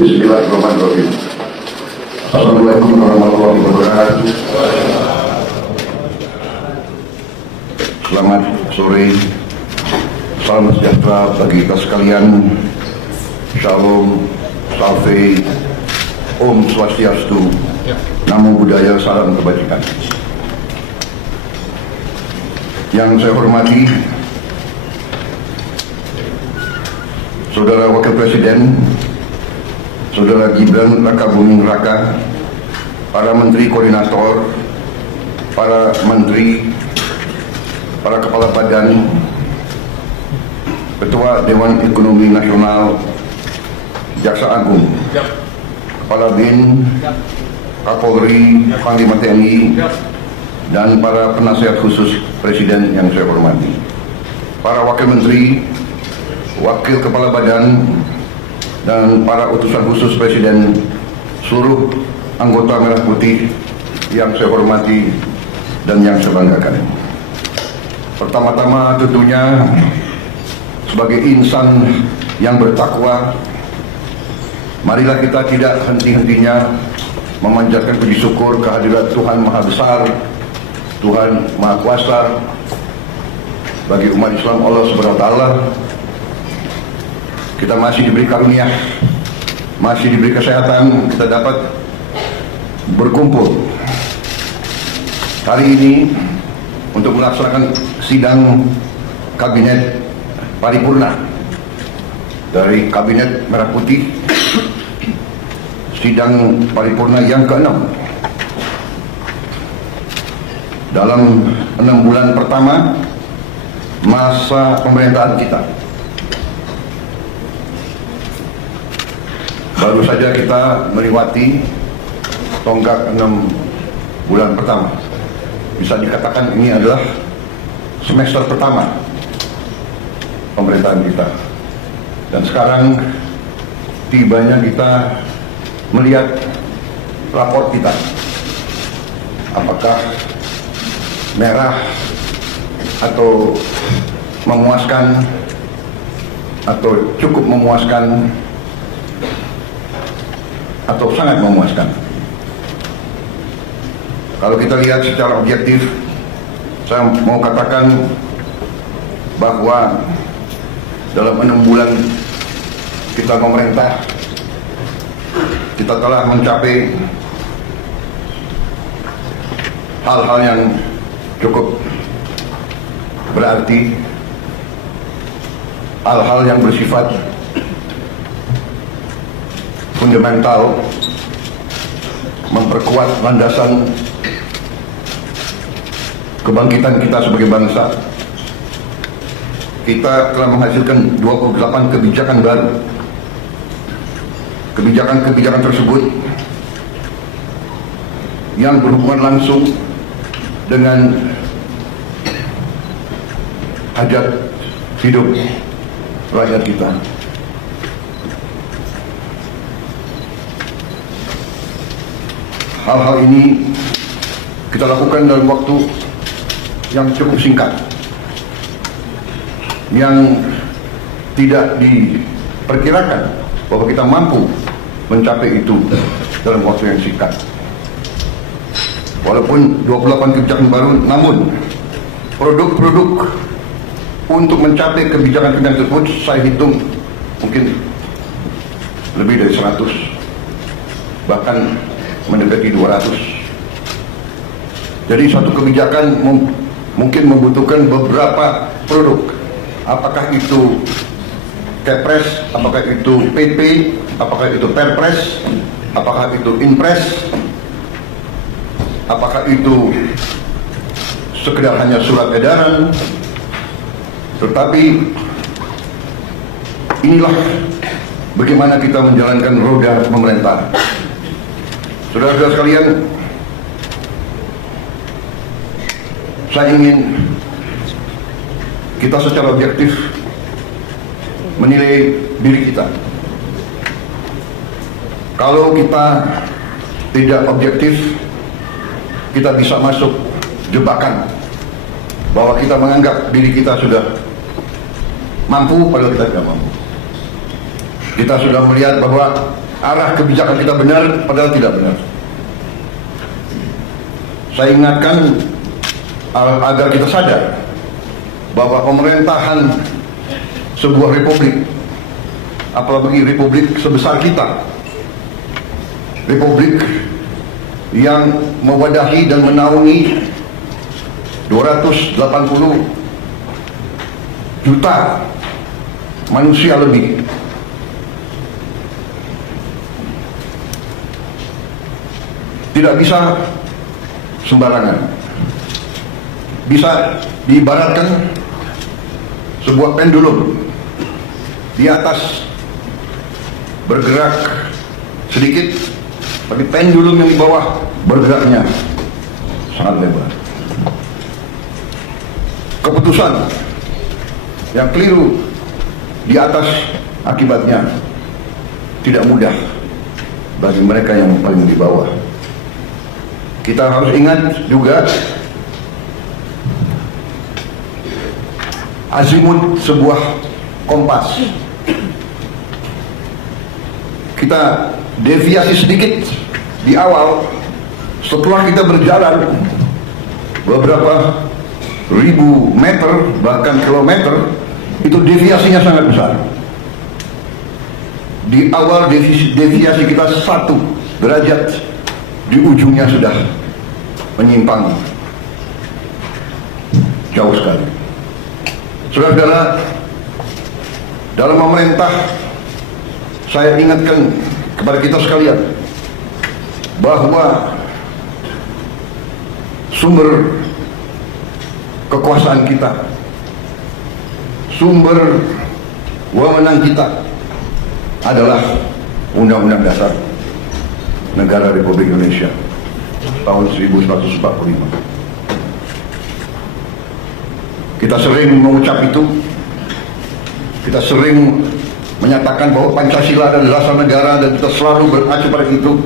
Bismillahirrahmanirrahim. Assalamualaikum warahmatullahi wabarakatuh. Selamat sore, salam sejahtera bagi kita sekalian. Shalom, salve, Om Swastiastu, Namo Buddhaya, salam kebajikan. Yang saya hormati Saudara Wakil Presiden, Saudara Gibran Rakabuming Raka, para Menteri Koordinator, para Menteri, para Kepala Badan, Ketua Dewan Ekonomi Nasional, Jaksa Agung, Kepala BIN, Kapolri, Panglima TNI, dan para penasihat khusus Presiden yang saya hormati, para Wakil Menteri, Wakil Kepala Badan, dan para utusan khusus Presiden, seluruh anggota Merah Putih yang saya hormati dan yang saya banggakan. Pertama-tama tentunya sebagai insan yang bertakwa, marilah kita tidak henti-hentinya memanjatkan puji syukur kehadirat Tuhan Maha Besar, Tuhan Maha Kuasa. Bagi umat Islam, Allah Subhanahu wa Ta'ala, kita masih diberi karunia, masih diberi kesehatan, kita dapat berkumpul hari ini untuk melaksanakan sidang kabinet paripurna dari Kabinet Merah Putih, sidang paripurna yang ke-6 dalam 6 bulan pertama masa pemerintahan kita. Baru saja kita melewati tonggak 6 bulan pertama. Bisa dikatakan ini adalah semester pertama pemerintahan kita. Dan sekarang tibanya kita melihat rapor kita. Apakah merah atau memuaskan atau cukup memuaskan atau sangat memuaskan. Kalau kita lihat secara objektif, saya mau katakan bahwa dalam 6 bulan kita memerintah, kita telah mencapai hal-hal yang cukup berarti, hal-hal yang bersifat fundamental, memperkuat landasan kebangkitan kita sebagai bangsa. Kita telah menghasilkan 28 kebijakan baru. Kebijakan-kebijakan tersebut yang berhubungan langsung dengan hajat hidup rakyat kita. Hal-hal ini kita lakukan dalam waktu yang cukup singkat, yang tidak diperkirakan bahwa kita mampu mencapai itu dalam waktu yang singkat. Walaupun 28 kebijakan baru, namun produk-produk untuk mencapai kebijakan-kebijakan tersebut saya hitung mungkin lebih dari 100, bahkan mendekati 200. Jadi satu kebijakan mungkin membutuhkan beberapa produk. Apakah itu Kepres, apakah itu PP, apakah itu Perpres, apakah itu Inpres, apakah itu sekedar hanya surat edaran. Tetapi inilah bagaimana kita menjalankan roda pemerintah. Saudara-saudara sekalian, saya ingin kita secara objektif menilai diri kita. Kalau kita tidak objektif, kita bisa masuk jebakan bahwa kita menganggap diri kita sudah mampu padahal kita tidak mampu. Kita sudah melihat bahwa arah kebijakan kita benar, padahal tidak benar. Saya ingatkan agar kita sadar bahwa pemerintahan sebuah republik, apalagi republik sebesar kita, republik yang mewadahi dan menaungi 280 juta manusia lebih, tidak bisa sembarangan. Bisa diibaratkan sebuah pendulum, di atas bergerak sedikit, tapi pendulum yang di bawah bergeraknya sangat lebar. Keputusan yang keliru di atas akibatnya tidak mudah bagi mereka yang paling di bawah. Kita harus ingat juga azimut sebuah kompas. Kita deviasi sedikit di awal, setelah kita berjalan beberapa ribu meter bahkan kilometer, itu deviasinya sangat besar. Di awal deviasi kita 1 derajat, di ujungnya sudah menyimpang jauh sekali. Saudara-saudara, dalam memerintah, saya ingatkan kepada kita sekalian bahwa sumber kekuasaan kita, sumber wewenang kita adalah Undang-Undang Dasar Negara Republik Indonesia tahun 1945. Kita sering mengucap itu, kita sering menyatakan bahwa Pancasila adalah dasar negara dan kita selalu berpacu pada itu.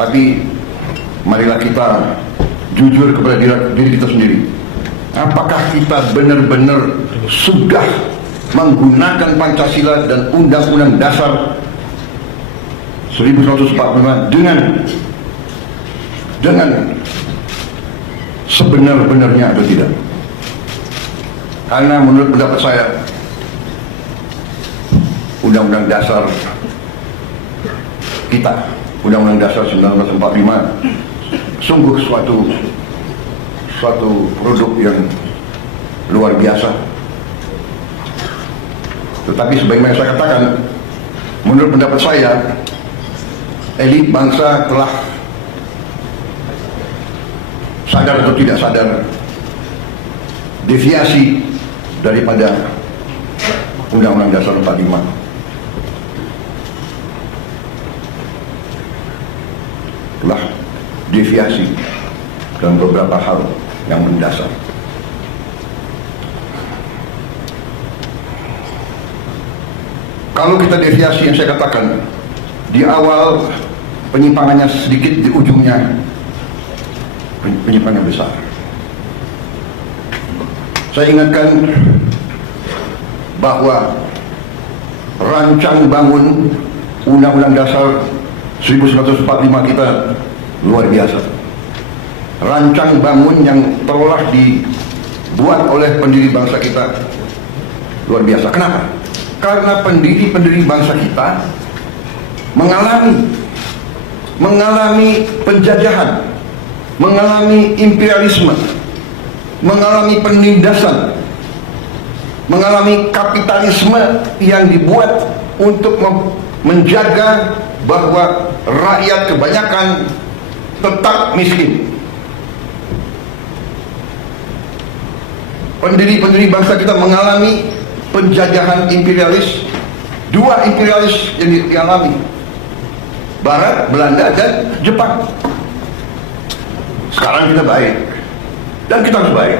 Tapi marilah kita jujur kepada diri kita sendiri. Apakah kita benar-benar sudah menggunakan Pancasila dan Undang-Undang Dasar 1945 dengan sebenar-benarnya atau tidak? Karena menurut pendapat saya, Undang-Undang Dasar kita, Undang-Undang Dasar 1945, sungguh suatu produk yang luar biasa. Tetapi sebagaimana saya katakan, menurut pendapat saya, elit bangsa telah sadar atau tidak sadar deviasi daripada Undang-Undang Dasar 45. Telah deviasi dalam beberapa hal yang mendasar. Kalau kita deviasi yang saya katakan, di awal penyimpangannya sedikit, di ujungnya penyimpangan besar. Saya ingatkan bahwa rancang bangun Undang-Undang Dasar 1945 kita luar biasa. Rancang bangun yang telah dibuat oleh pendiri bangsa kita luar biasa. Kenapa? Karena pendiri bangsa kita mengalami penjajahan, mengalami imperialisme, mengalami penindasan, mengalami kapitalisme yang dibuat untuk menjaga bahwa rakyat kebanyakan tetap miskin. Pendiri bangsa kita mengalami penjajahan imperialis, 2 imperialis yang dialami, Barat, Belanda, dan Jepang. Sekarang kita baik, dan kita harus baik.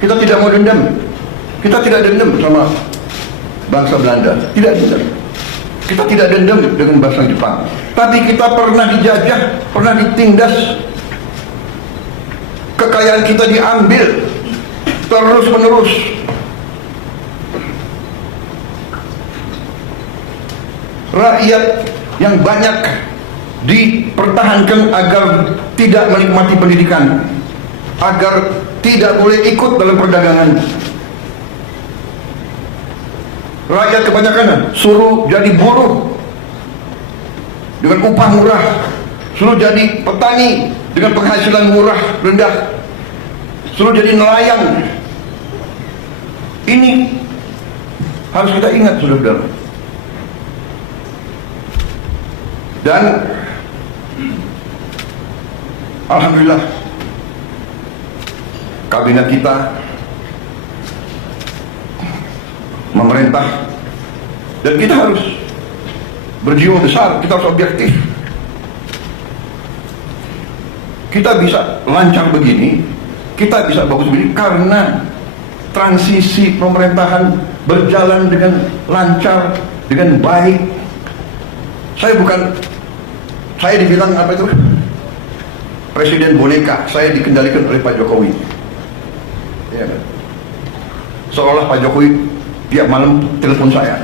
Kita tidak mau dendam. Kita tidak dendam sama bangsa Belanda, tidak dendam. Kita tidak dendam dengan bangsa Jepang. Tapi kita pernah dijajah, pernah ditindas. Kekayaan kita diambil terus-menerus. Rakyat yang banyak dipertahankan agar tidak menikmati pendidikan, agar tidak boleh ikut dalam perdagangan. Rakyat kebanyakan suruh jadi buruh dengan upah murah, suruh jadi petani dengan penghasilan murah rendah, suruh jadi nelayan. Ini harus kita ingat, saudara-saudara. Dan alhamdulillah kabinet kita, memerintah, dan kita harus berjiwa besar, kita harus objektif. Kita bisa lancar begini, kita bisa bagus begini karena transisi pemerintahan berjalan dengan lancar, dengan baik. Saya dibilang apa itu? Presiden boneka. Saya dikendalikan oleh Pak Jokowi. Ya, seolah Pak Jokowi tiap malam telepon saya.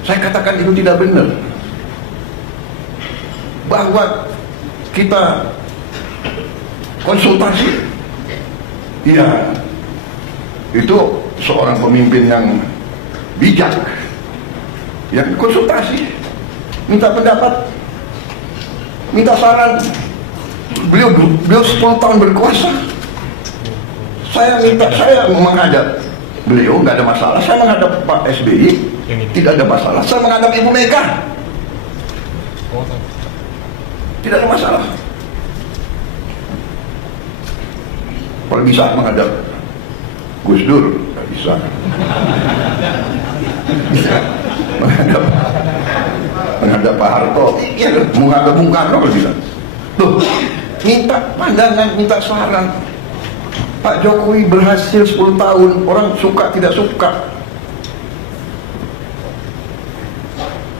Saya katakan itu tidak benar. Bahwa kita konsultasi, ya, itu seorang pemimpin yang bijak, yang konsultasi, minta pendapat, minta saran. Beliau 10 tahun berkuasa. Saya menghadap beliau, nggak ada masalah. Saya menghadap Pak SBY, tidak ada masalah. Saya menghadap Ibu Mega, tidak ada masalah. Kalau bisa menghadap Gus Dur, nggak bisa. menghadap Pak Harto, iya, menghadap Bung Karno kalau bisa. Tuh, minta pandangan, minta saran. Pak Jokowi berhasil 10 tahun, orang suka tidak suka.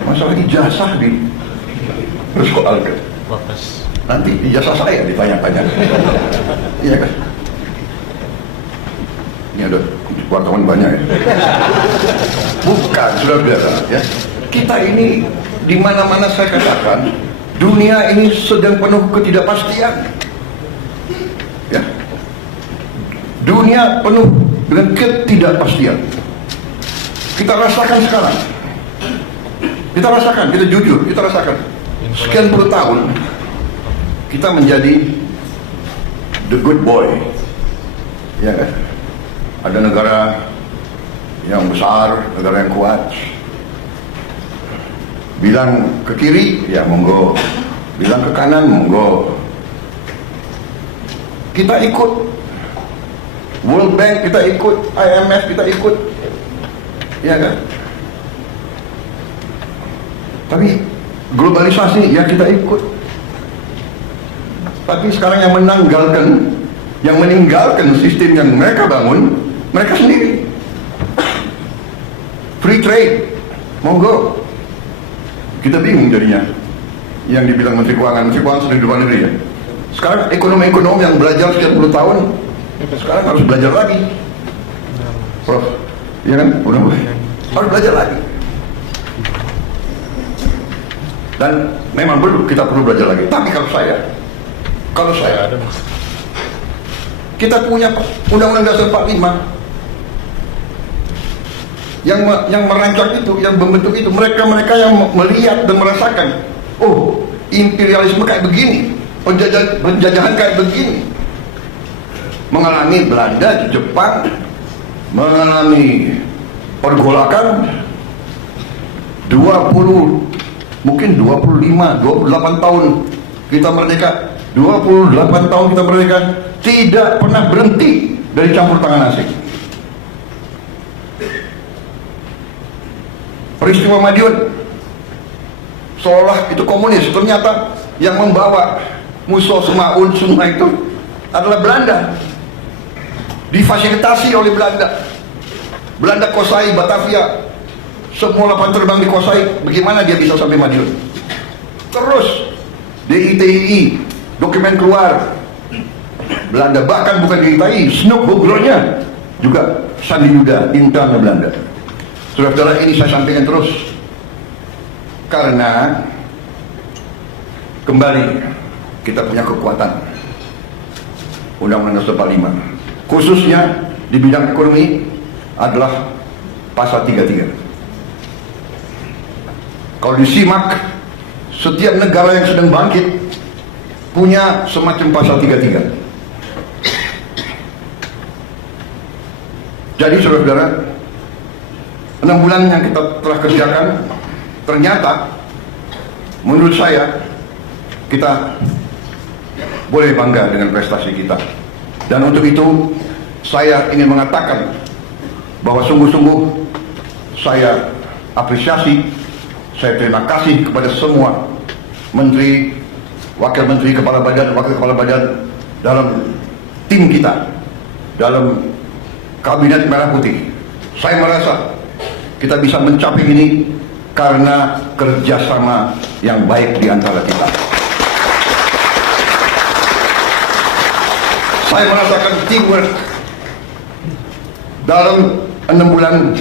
Masalah ijazah di persoalkan. Nanti ijazah saya ditanya-tanya. Iya kan? Ini ada wartawan banyak ya. Bukan, sudah biasa ya. Kita ini di mana-mana saya katakan, dunia ini sedang penuh ketidakpastian. Ya. Dunia penuh dengan ketidakpastian. Kita rasakan sekarang. Kita rasakan, kita jujur, kita rasakan. Sekian puluh tahun kita menjadi the good boy. Ya kan? Ada negara yang besar, negara yang kuat. Bilang ke kiri, ya monggo. Bilang ke kanan, monggo. Kita ikut World Bank, kita ikut IMF, kita ikut, ya kan? Tapi globalisasi, ya kita ikut. Tapi sekarang yang meninggalkan sistem yang mereka bangun, mereka sendiri. Free trade, monggo. Kita bingung jadinya. Yang dibilang Menteri Keuangan sudah di luar negeri ya. Sekarang ekonomi yang belajar sekian puluh tahun, sekarang harus belajar lagi. Prof, iya kan? Udah mulai. Harus belajar lagi. Dan memang kita perlu belajar lagi. Tapi kalau saya, kita punya Undang-Undang Dasar 45 yang merancang itu, yang membentuk itu, mereka yang melihat dan merasakan, oh, imperialisme kayak begini, penjajahan kayak begini, mengalami Belanda, Jepang, mengalami pergolakan 28 tahun kita merdeka, 28 tahun kita merdeka, tidak pernah berhenti dari campur tangan asing. Peristiwa Madiun seolah itu komunis, ternyata yang membawa musuh Semaun semua itu adalah Belanda, difasilitasi oleh Belanda. Belanda kuasai Batavia, semua lapangan terbang dikuasai. Bagaimana dia bisa sampai Madiun? Terus DITII, dokumen keluar Belanda, bahkan bukan DITII, Snoek Bogronya juga Sandi Yuda, intern Belanda. Saudara-saudara, ini saya sampaikan terus, Karena kembali kita punya kekuatan Undang-Undang 45, khususnya di bidang ekonomi adalah pasal 33. Kalau disimak, setiap negara yang sedang bangkit punya semacam pasal 33. Jadi saudara-saudara, 6 bulan yang kita telah kerjakan, ternyata menurut saya kita boleh bangga dengan prestasi kita. Dan untuk itu saya ingin mengatakan bahwa sungguh-sungguh saya apresiasi, saya terima kasih kepada semua menteri, wakil menteri, kepala badan, wakil kepala badan dalam tim kita, dalam kabinet merah putih. Saya merasa kita bisa mencapai ini karena kerjasama yang baik di antara kita. Saya merasakan teamwork. Dalam 6 bulan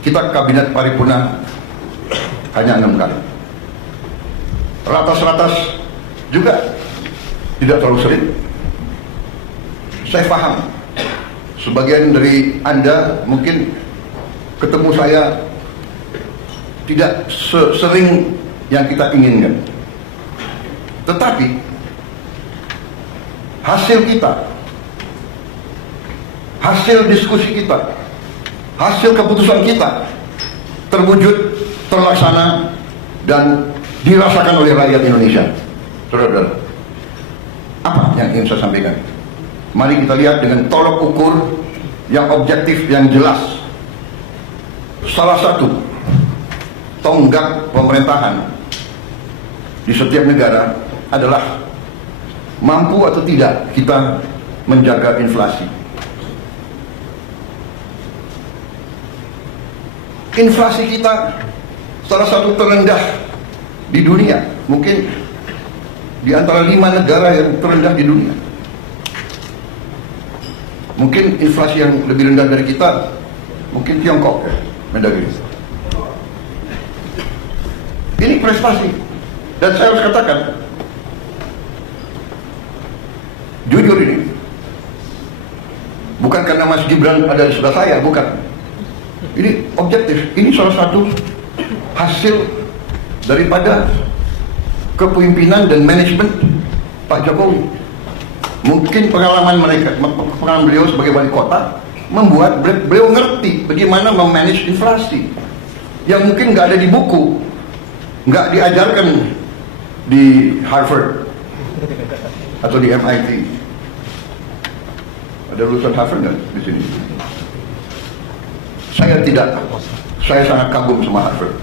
kita kabinet paripurna hanya 6 kali. Ratas-ratas juga tidak terlalu sering. Saya paham sebagian dari Anda mungkin ketemu saya tidak sering yang kita inginkan. Tetapi hasil kita, hasil diskusi kita, hasil keputusan kita terwujud, terlaksana, dan dirasakan oleh rakyat Indonesia. Saudara-saudara, apa yang ingin saya sampaikan? Mari kita lihat dengan tolok ukur yang objektif, yang jelas. Salah satu tonggak pemerintahan di setiap negara adalah mampu atau tidak kita menjaga inflasi. Inflasi kita salah satu terendah di dunia, mungkin di antara 5 negara yang terendah di dunia. Mungkin inflasi yang lebih rendah dari kita mungkin Tiongkok, ya, Mendagri. Ini prestasi, dan saya harus katakan jujur, ini bukan karena Mas Gibran ada di sebelah saya, bukan. Ini objektif. Ini salah satu hasil daripada kepemimpinan dan manajemen Pak Jokowi. Mungkin pengalaman beliau sebagai wali kota membuat beliau ngerti bagaimana memanage inflasi yang mungkin nggak ada di buku, nggak diajarkan di Harvard atau di MIT. Ada lulusan Harvard nggak di sini? Saya tidak. Saya sangat kagum sama Harvard.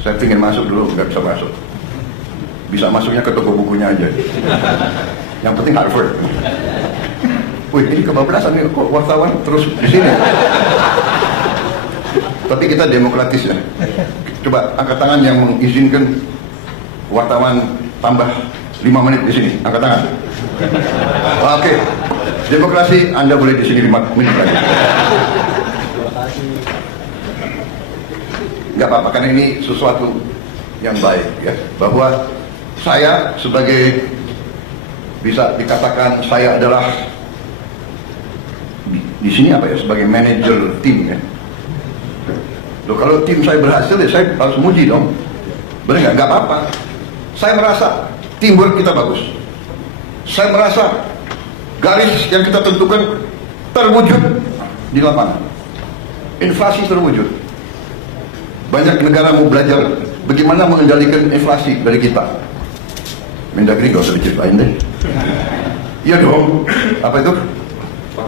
Saya ingin masuk dulu, nggak bisa masuk. Bisa masuknya ke toko bukunya aja. Yang penting Harvard. Wih, ini kebablasan nih, kok wartawan terus di sini. Tapi kita demokratis ya. Coba angkat tangan yang mengizinkan wartawan tambah 5 menit di sini. Angkat tangan. Oke. Demokrasi, Anda boleh di sini 5 menit lagi. Nggak apa-apa, karena ini sesuatu yang baik ya. Bahwa saya sebagai, bisa dikatakan saya adalah di sini apa ya, sebagai manajer tim ya. Loh, kalau tim saya berhasil ya saya harus muji dong. Benar nggak apa-apa. Saya merasa teamwork kita bagus. Saya merasa garis yang kita tentukan terwujud di lapangan. Inflasi terwujud. Banyak negara mau belajar bagaimana mengendalikan inflasi dari kita. Mendagri gak usah diceritain deh. Iya dong. Apa itu?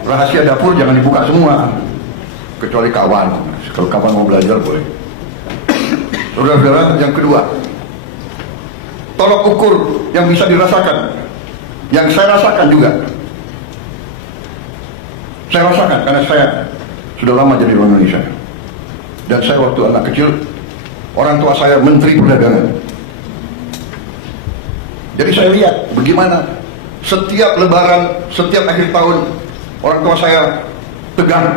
Rahasia dapur jangan dibuka semua, kecuali kawan. Kalau kawan mau belajar boleh. Saudara-saudara, yang kedua, tolok ukur yang bisa dirasakan, yang saya rasakan juga. Saya rasakan karena saya sudah lama jadi orang Indonesia. Dan saya waktu anak kecil, orang tua saya menteri perdagangan. Jadi saya lihat bagaimana setiap lebaran, setiap akhir tahun, orang tua saya tegang.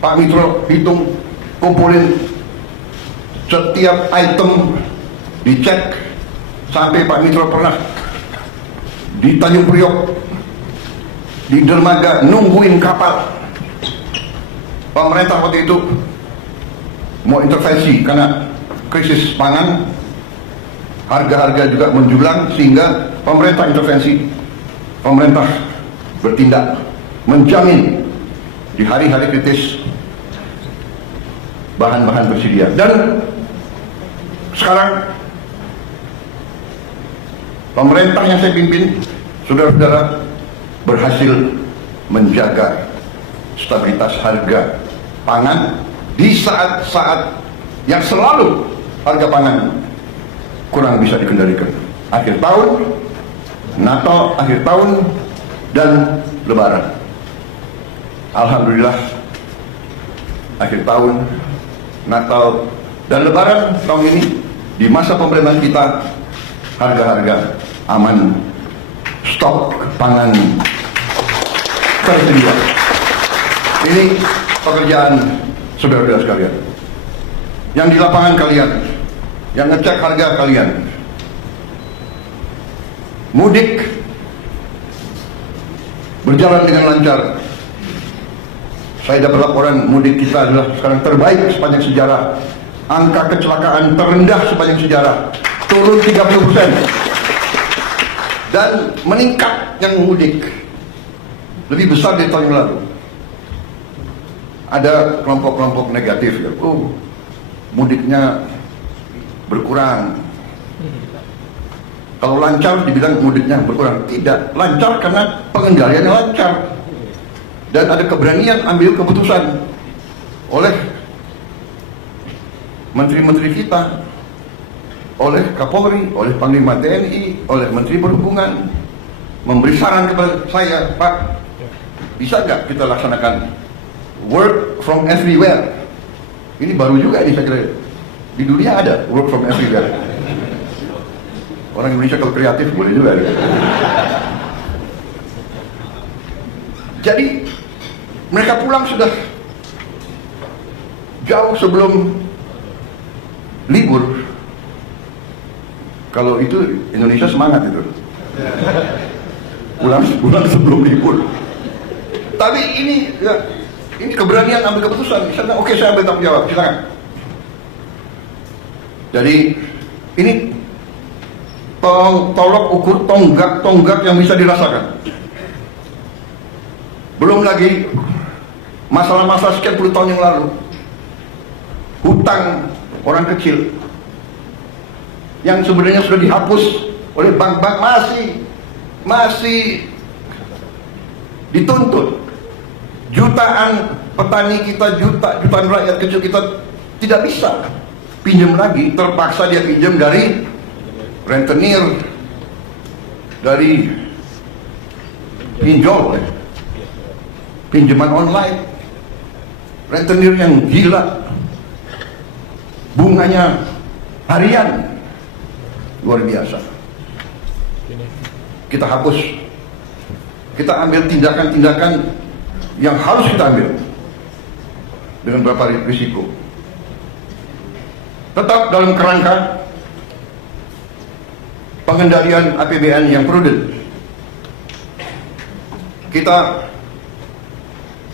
Pak Mitro hitung, kumpulin Setiap item dicek, sampai Pak Mitro pernah di Tanjung Priok, di dermaga nungguin kapal. Pemerintah waktu itu mau intervensi karena krisis pangan, harga-harga juga menjulang, sehingga pemerintah intervensi. Pemerintah bertindak menjamin di hari-hari kritis bahan-bahan tersedia. Dan sekarang pemerintah yang saya pimpin, saudara-saudara, berhasil menjaga stabilitas harga pangan di saat-saat yang selalu harga pangan kurang bisa dikendalikan. Akhir tahun, Natal, akhir tahun, dan Lebaran. Alhamdulillah, akhir tahun, Natal, dan Lebaran tahun ini, di masa pemerintahan kita, harga-harga aman, stok pangan tersedia. Ini pekerjaan saudara-saudara sekalian. Yang di lapangan kalian, yang ngecek harga kalian. Mudik berjalan dengan lancar. Saya dapat laporan mudik kita adalah sekarang terbaik sepanjang sejarah. Angka kecelakaan terendah sepanjang sejarah, turun 30%. Dan meningkat yang mudik, lebih besar dari tahun yang lalu. Ada kelompok-kelompok negatif ya. Oh, mudiknya berkurang. Kalau lancar dibilang mudiknya berkurang. Tidak, lancar karena pengendaliannya lancar. Dan ada keberanian ambil keputusan oleh menteri-menteri kita, oleh Kapolri, oleh Panglima TNI, oleh Menteri Perhubungan, memberi saran kepada saya, Pak, bisa nggak kita laksanakan work from everywhere? Ini baru juga ini saya kira. Di dunia ada work from everywhere. Orang Indonesia kalau kreatif boleh juga. Jadi mereka pulang sudah jauh sebelum libur. Kalau itu Indonesia semangat itu. Pulang sebelum libur. Tapi ini ya, ini keberanian ambil keputusan. Misalnya, oke, saya ambil tanggung jawab, silakan. Jadi ini tolok ukur tonggak yang bisa dirasakan. Belum lagi masalah-masalah sekian puluh tahun yang lalu, hutang orang kecil yang sebenarnya sudah dihapus oleh bank-bank masih dituntut. Jutaan petani kita, jutaan rakyat kecil kita tidak bisa pinjam lagi, terpaksa dia pinjam dari rentenir, dari pinjol, pinjaman online, rentenir yang gila, bunganya harian, luar biasa. Kita hapus, kita ambil tindakan-tindakan yang harus kita ambil dengan beberapa risiko. Tetap dalam kerangka pengendalian APBN yang prudent. Kita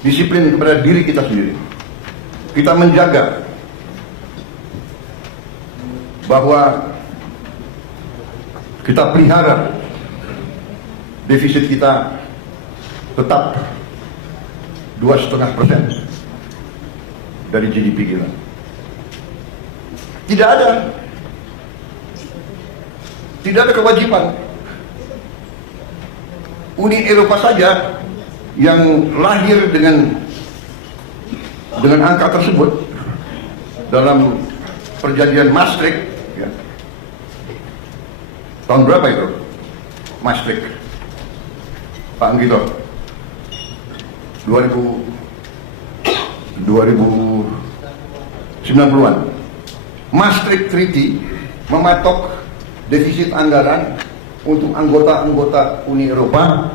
disiplin kepada diri kita sendiri. Kita menjaga bahwa kita pelihara defisit kita tetap 2,5% dari GDP kita. Tidak ada kewajiban. Uni Eropa saja yang lahir dengan angka tersebut dalam perjanjian Maastricht, ya. Tahun berapa itu Maastricht, Pak Anggito? 2090-an. Maastricht Treaty mematok defisit anggaran untuk anggota-anggota Uni Eropa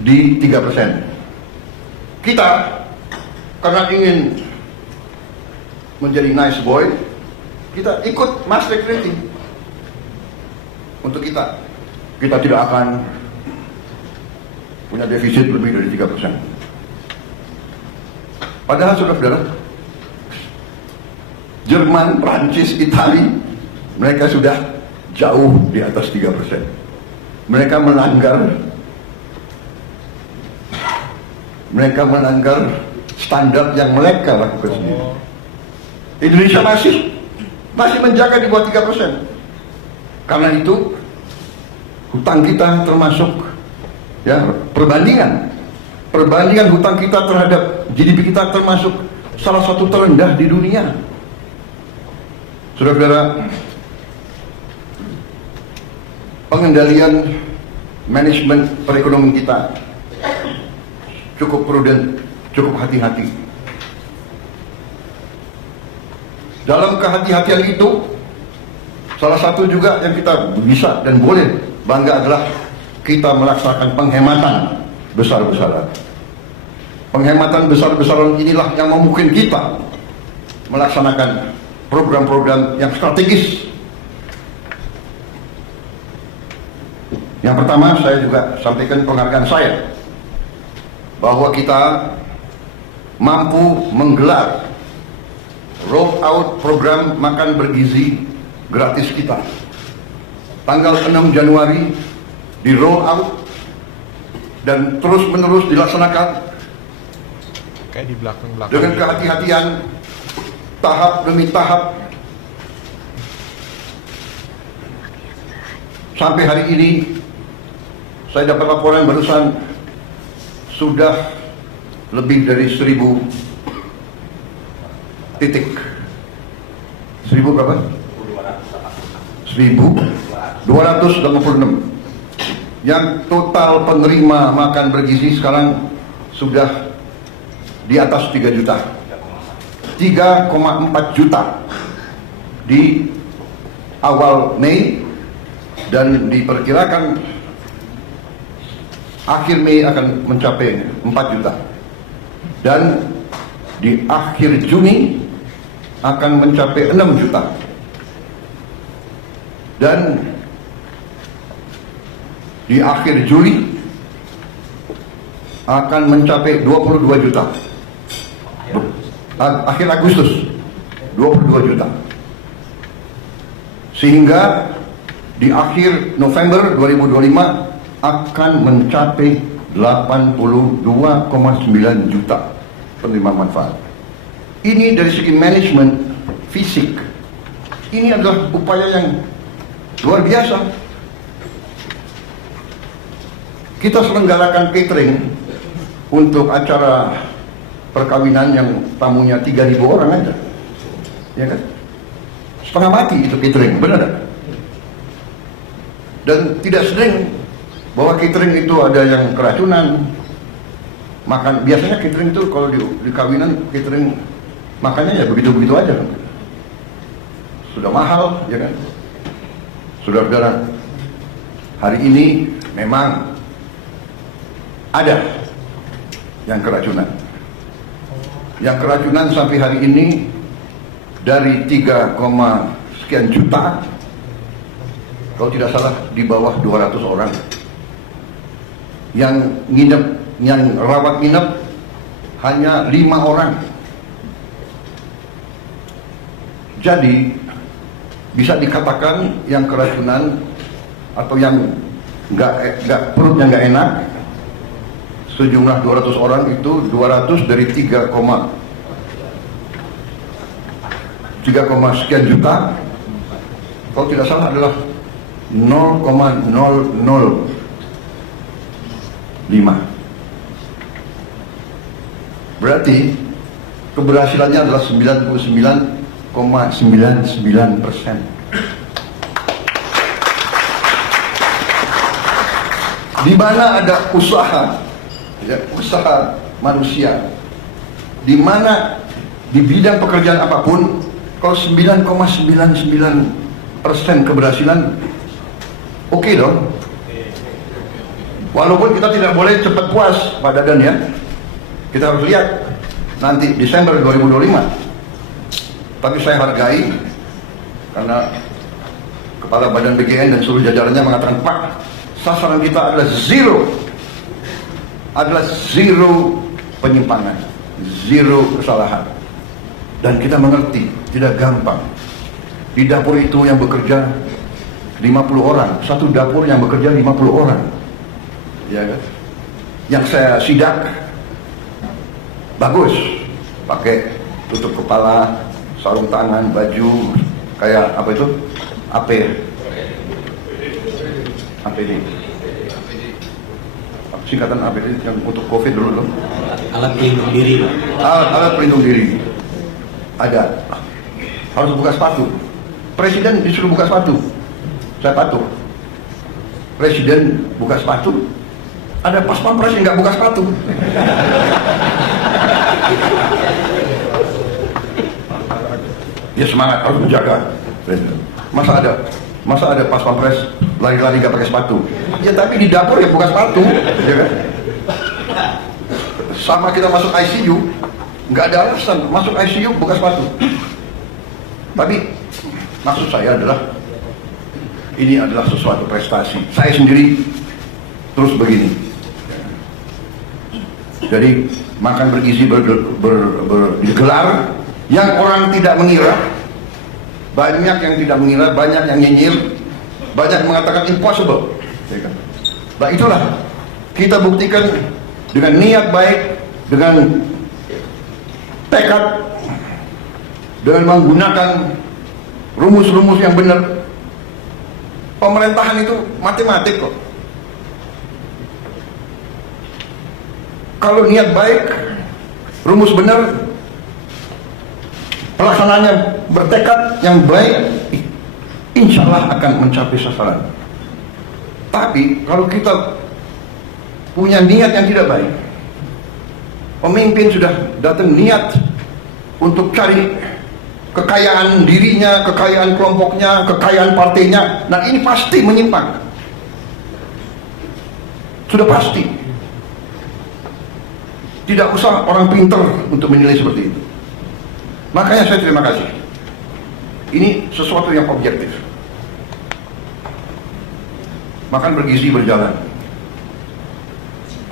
di 3%. Kita karena ingin menjadi nice boy, kita ikut Maastricht Treaty. Untuk kita tidak akan punya defisit lebih dari 3%. Padahal saudara-saudara, Jerman, Prancis, Italia, mereka sudah jauh di atas 3%. Mereka melanggar standar yang mereka lakukan sendiri. Indonesia masih menjaga di bawah 3%. Karena itu hutang kita termasuk perbandingan hutang kita terhadap GDP kita termasuk salah satu terendah di dunia. Saudara-saudara, pengendalian manajemen perekonomian kita cukup prudent, cukup hati-hati. Dalam kehati-hatian itu, salah satu juga yang kita bisa dan boleh bangga adalah kita melaksanakan penghematan besar-besaran. Penghematan besar-besaran inilah yang memungkinkan kita melaksanakan program-program yang strategis. Yang pertama, saya juga sampaikan penghargaan saya bahwa kita mampu menggelar roll out program makan bergizi gratis kita. Tanggal 6 Januari di roll out dan terus menerus dilaksanakan kayak di belakang-belakang dengan kehati-hatian, tahap demi tahap. Sampai hari ini saya dapat laporan barusan sudah lebih dari 1.000 titik. 1.000 berapa? 1.286. Yang total penerima makan bergizi sekarang sudah di atas 3 juta. 3,4 juta di awal Mei, dan diperkirakan akhir Mei akan mencapai 4 juta, dan di akhir Juni akan mencapai 6 juta, dan di akhir Juli akan mencapai 22 juta. Akhir Agustus 22 juta, sehingga di akhir November 2025 akan mencapai 82,9 juta penerima manfaat. Ini dari segi manajemen fisik, ini adalah upaya yang luar biasa. Kita selenggarakan catering untuk acara perkawinan yang tamunya 3.000 orang aja, ya kan? Setengah mati itu catering, benar tak? Dan tidak sering bahwa catering itu ada yang keracunan. Makan biasanya catering itu kalau di kawinan catering makannya ya begitu-begitu aja, kan? Sudah mahal, ya kan? Saudara-saudara, hari ini memang ada yang keracunan. Yang keracunan sampai hari ini dari 3, sekian juta, kalau tidak salah di bawah 200 orang. Yang nginep, yang rawat nginep hanya 5 orang. Jadi bisa dikatakan yang keracunan atau yang nggak perutnya nggak enak sejumlah 200 orang itu 200 dari 3, sekian juta, kalau tidak salah adalah 0,005. Berarti keberhasilannya adalah 99,99%. Di mana ada usaha, ya, usaha manusia, di mana di bidang pekerjaan apapun, kalau 9,99% keberhasilan, oke dong. Walaupun kita tidak boleh cepat puas, Pak Dadan, ya. Kita harus lihat nanti Desember 2025. Tapi saya hargai Karena Kepala Badan BGN dan seluruh jajarannya mengatakan, Pak, sasaran kita adalah zero penyimpangan, zero kesalahan. Dan kita mengerti, tidak gampang. Di dapur itu yang bekerja 50 orang, satu dapur yang bekerja 50 orang. Ya kan? Yang saya sidak bagus, pakai tutup kepala, sarung tangan, baju kayak apa itu? APD. Singkatan APD yang untuk COVID dulu loh. Alat pelindung diri, Pak. Alat pelindung diri. Ada. Harus buka sepatu. Presiden disuruh buka sepatu. Saya patuh. Presiden buka sepatu. Ada pas pampres yang nggak buka sepatu. Ya semangat, harus menjaga. Masa ada pas pampres lari-lari nggak pakai sepatu? Ya tapi di dapur ya buka sepatu, ya kan? Sama kita masuk ICU, nggak ada alasan masuk ICU buka sepatu. Tapi maksud saya adalah ini adalah sesuatu prestasi. Saya sendiri terus begini. Jadi makan bergizi digelar yang orang tidak mengira, banyak yang tidak mengira, banyak yang nyinyir, banyak mengatakan impossible. Nah itulah kita buktikan dengan niat baik, dengan tekad, dengan menggunakan rumus-rumus yang benar. Pemerintahan itu matematik kok. Kalau niat baik, rumus benar, pelaksanaannya bertekad yang baik, insya Allah akan mencapai sasaran. Tapi kalau kita punya niat yang tidak baik, pemimpin sudah datang niat untuk cari kekayaan dirinya, kekayaan kelompoknya, kekayaan partainya, nah ini pasti menyimpang. Sudah pasti. Tidak usah orang pintar untuk menilai seperti itu. Makanya saya terima kasih. Ini sesuatu yang objektif. Makan bergizi berjalan.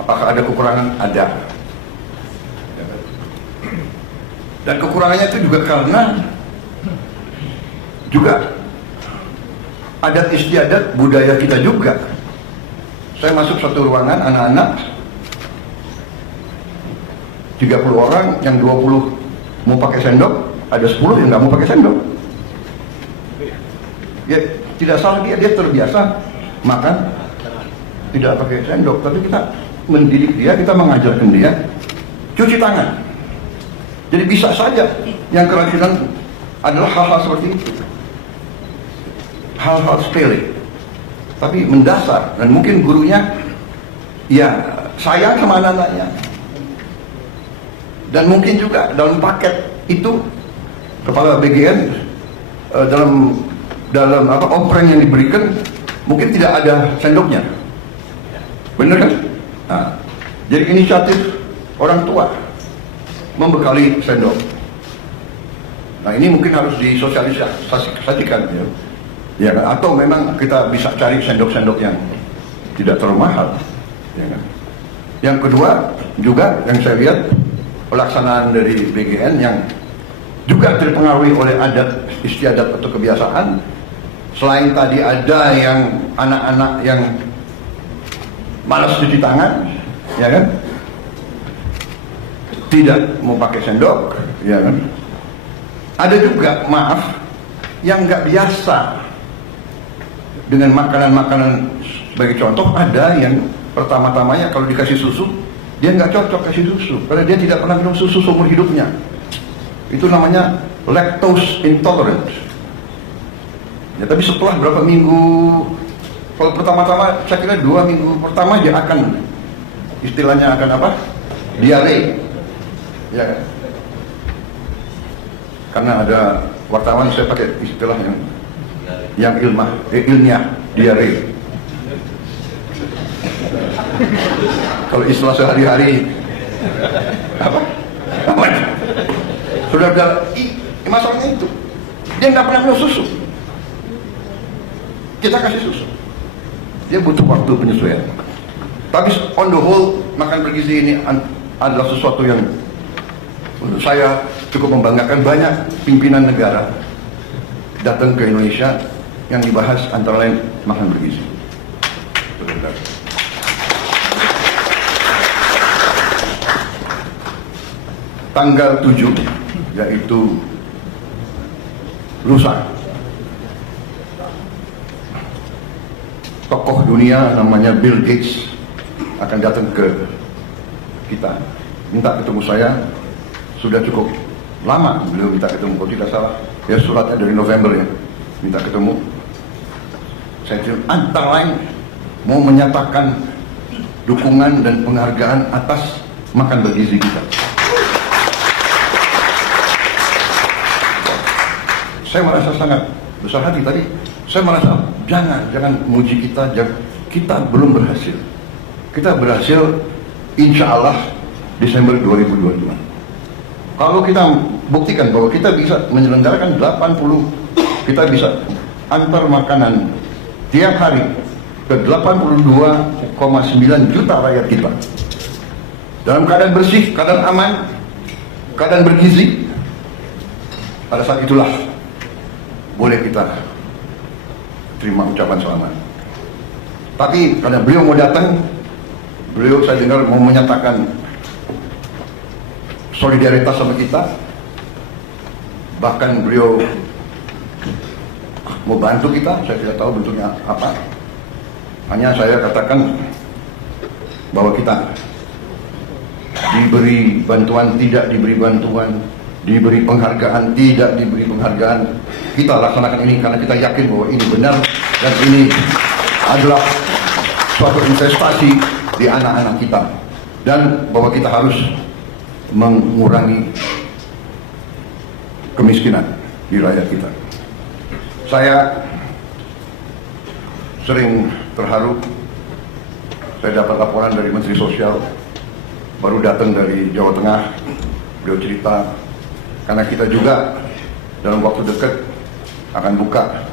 Apakah ada kekurangan? Ada. Dan kekurangannya itu juga karena adat istiadat budaya kita juga. Saya masuk satu ruangan anak-anak 30 orang, yang 20 mau pakai sendok, ada 10 yang nggak mau pakai sendok. Ya tidak salah dia terbiasa makan tidak pakai sendok, tapi kita mendidik dia, kita mengajarkan dia cuci tangan. Jadi bisa saja yang keracunan adalah hal-hal seperti itu, hal-hal sepele, tapi mendasar. Dan mungkin gurunya ya sayang sama anak-anaknya. Dan mungkin juga dalam paket itu Kepala BGN dalam opreng yang diberikan mungkin tidak ada sendoknya, bener kan? Nah, jadi inisiatif orang tua membekali sendok. Nah ini mungkin harus disosialisasikan ya kan? Atau memang kita bisa cari sendok-sendok yang tidak terlalu mahal, ya kan? Yang kedua juga yang saya lihat pelaksanaan dari BGN yang juga terpengaruhi oleh adat istiadat atau kebiasaan. Selain tadi ada yang anak-anak yang malas cuci tangan, ya kan, tidak mau pakai sendok, ya kan. Ada juga, maaf, yang nggak biasa dengan makanan-makanan. Sebagai contoh, ada yang pertama-tamanya kalau dikasih susu dia nggak cocok kasih susu karena dia tidak pernah minum susu seumur hidupnya. Itu namanya lactose intolerant. Ya, tapi setelah berapa minggu, kalau pertama-tama saya kira 2 minggu pertama dia akan istilahnya akan apa? Diare. Ya. Karena ada wartawan saya pakai istilah yang ilmiah diare. Kalau istilah sehari-hari apa? Sudah masalahnya itu dia nggak pernah minum susu. kita kasih susu. Dia butuh waktu penyesuaian. Tapi on the whole, makan bergizi ini adalah sesuatu yang menurut saya cukup membanggakan. Banyak pimpinan negara datang ke Indonesia yang dibahas antara lain makan bergizi. Tanggal 7, yaitu lusa, tokoh dunia namanya Bill Gates akan datang ke kita, minta ketemu saya. Sudah cukup lama beliau minta ketemu, kalau tidak salah ya suratnya dari November ya, minta ketemu. Saya antara lain mau menyatakan dukungan dan penghargaan atas makan bergizi kita. Saya merasa sangat besar hati, tapi saya merasa jangan muji kita, kita belum berhasil. Kita berhasil insya Allah Desember 2022. Kalau kita buktikan bahwa kita bisa menyelenggarakan 80, kita bisa antar makanan tiap hari ke 82,9 juta rakyat kita dalam keadaan bersih, keadaan aman, keadaan bergizi. Pada saat itulah boleh kita terima ucapan selamat. Tapi karena beliau mau datang, beliau saya dengar mau menyatakan solidaritas sama kita, bahkan beliau mau bantu kita. Saya tidak tahu bentuknya apa, hanya saya katakan bahwa kita diberi bantuan, tidak diberi bantuan, diberi penghargaan, tidak diberi penghargaan, kita laksanakan ini karena kita yakin bahwa ini benar dan ini adalah suatu investasi di anak-anak kita, dan bahwa kita harus mengurangi kemiskinan di rakyat kita. Saya sering terharu, saya dapat laporan dari Menteri Sosial, baru datang dari Jawa Tengah, beliau cerita, karena kita juga dalam waktu dekat akan buka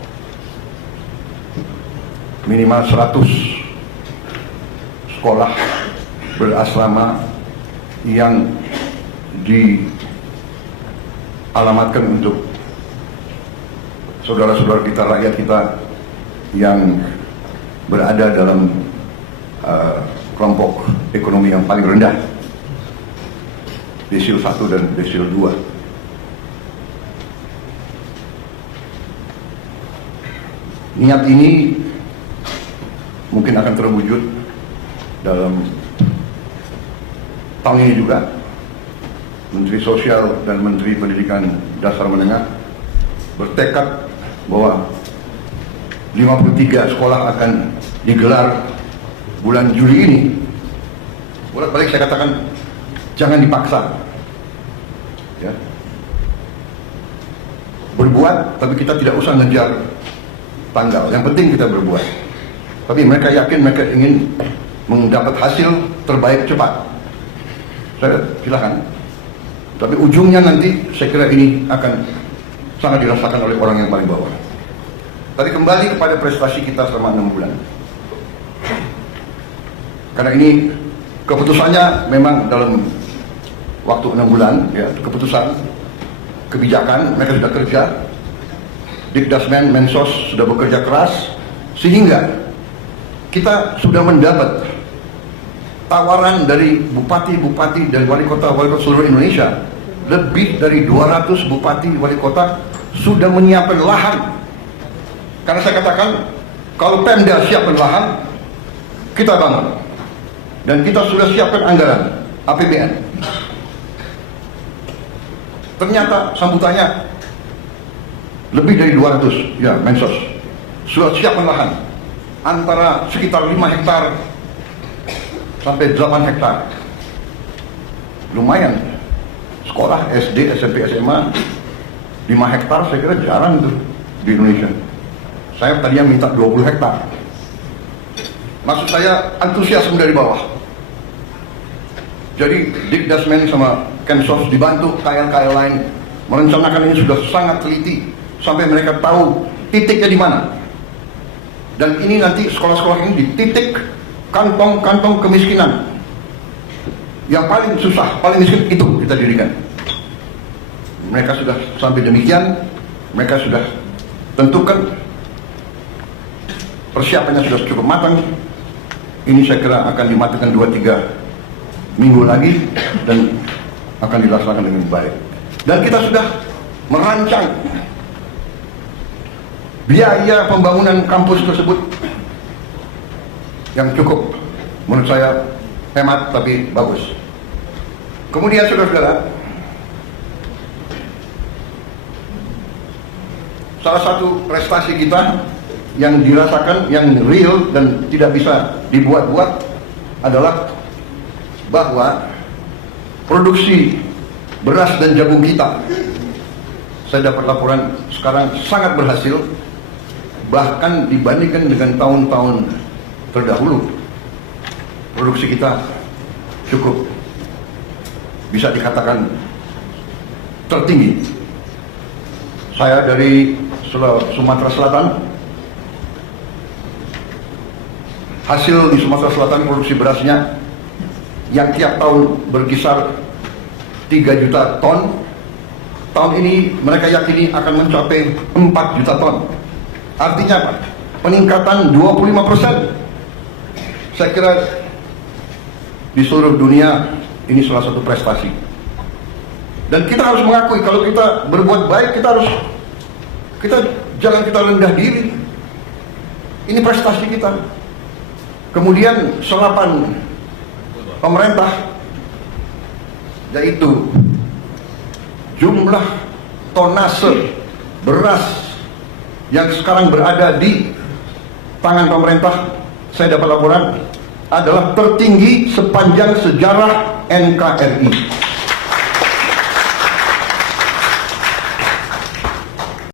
minimal 100 sekolah berasrama yang dialamatkan untuk saudara-saudara kita, rakyat kita yang berada dalam kelompok ekonomi yang paling rendah, desil 1 dan desil 2. Niat ini mungkin akan terwujud dalam tahun ini juga. Menteri Sosial dan Menteri Pendidikan Dasar Menengah bertekad bahwa 53 sekolah akan digelar bulan Juli ini. Bolak-balik saya katakan, jangan dipaksa ya. Berbuat, tapi kita tidak usah ngejar tanggal, yang penting kita berbuat. Tapi mereka yakin, mereka ingin mendapat hasil terbaik cepat. Saya silakan. Tapi ujungnya nanti saya kira ini akan sangat dirasakan oleh orang yang paling bawah. Tapi kembali kepada prestasi kita selama 6 bulan. Karena ini keputusannya memang dalam waktu 6 bulan, ya, keputusan, kebijakan, mereka sudah kerja. Dikdasmen, Mensos sudah bekerja keras, sehingga kita sudah mendapat tawaran dari bupati-bupati dan wali kota seluruh Indonesia. Lebih dari 200 bupati wali kota sudah menyiapkan lahan. Karena saya katakan, kalau Pemda siapkan lahan, kita bangun. Dan kita sudah siapkan anggaran APBN. Ternyata sambutannya lebih dari 200, ya, Mensos sudah siapkan lahan antara sekitar 5 hektar sampai 8 hektar. Lumayan. Sekolah SD, SMP, SMA 5 hektar saya kira jarang tuh di Indonesia. Saya tadinya minta 20 hektar. Maksud saya antusiasme dari bawah. Jadi Dikdasmen sama Kensos dibantu KL-KL lain merencanakan ini sudah sangat teliti, sampai mereka tahu titiknya di mana. Dan ini nanti sekolah-sekolah ini di titik kantong-kantong kemiskinan. Yang paling susah, paling miskin itu kita dirikan. Mereka sudah sampai demikian, mereka sudah tentukan persiapannya sudah cukup matang. Ini saya kira akan dimatikan 2-3 minggu lagi dan akan dilaksanakan dengan baik. Dan kita sudah merancang biaya pembangunan kampus tersebut yang cukup menurut saya hemat tapi bagus. Kemudian saudara-saudara, salah satu prestasi kita yang dirasakan, yang real dan tidak bisa dibuat-buat adalah bahwa produksi beras dan jagung kita, saya dapat laporan sekarang sangat berhasil, bahkan dibandingkan dengan tahun-tahun terdahulu. Produksi kita cukup bisa dikatakan tertinggi. Saya dari Sumatera Selatan. Hasil di Sumatera Selatan produksi berasnya yang tiap tahun berkisar 3 juta ton. Tahun ini mereka yakini akan mencapai 4 juta ton. Artinya apa? Peningkatan 25%. Saya kira di seluruh dunia ini salah satu prestasi. Dan kita harus mengakui kalau kita berbuat baik, jangan kita rendah diri. Ini prestasi kita. Kemudian serapan pemerintah, yaitu jumlah tonase beras yang sekarang berada di tangan pemerintah, saya dapat laporan adalah tertinggi sepanjang sejarah NKRI.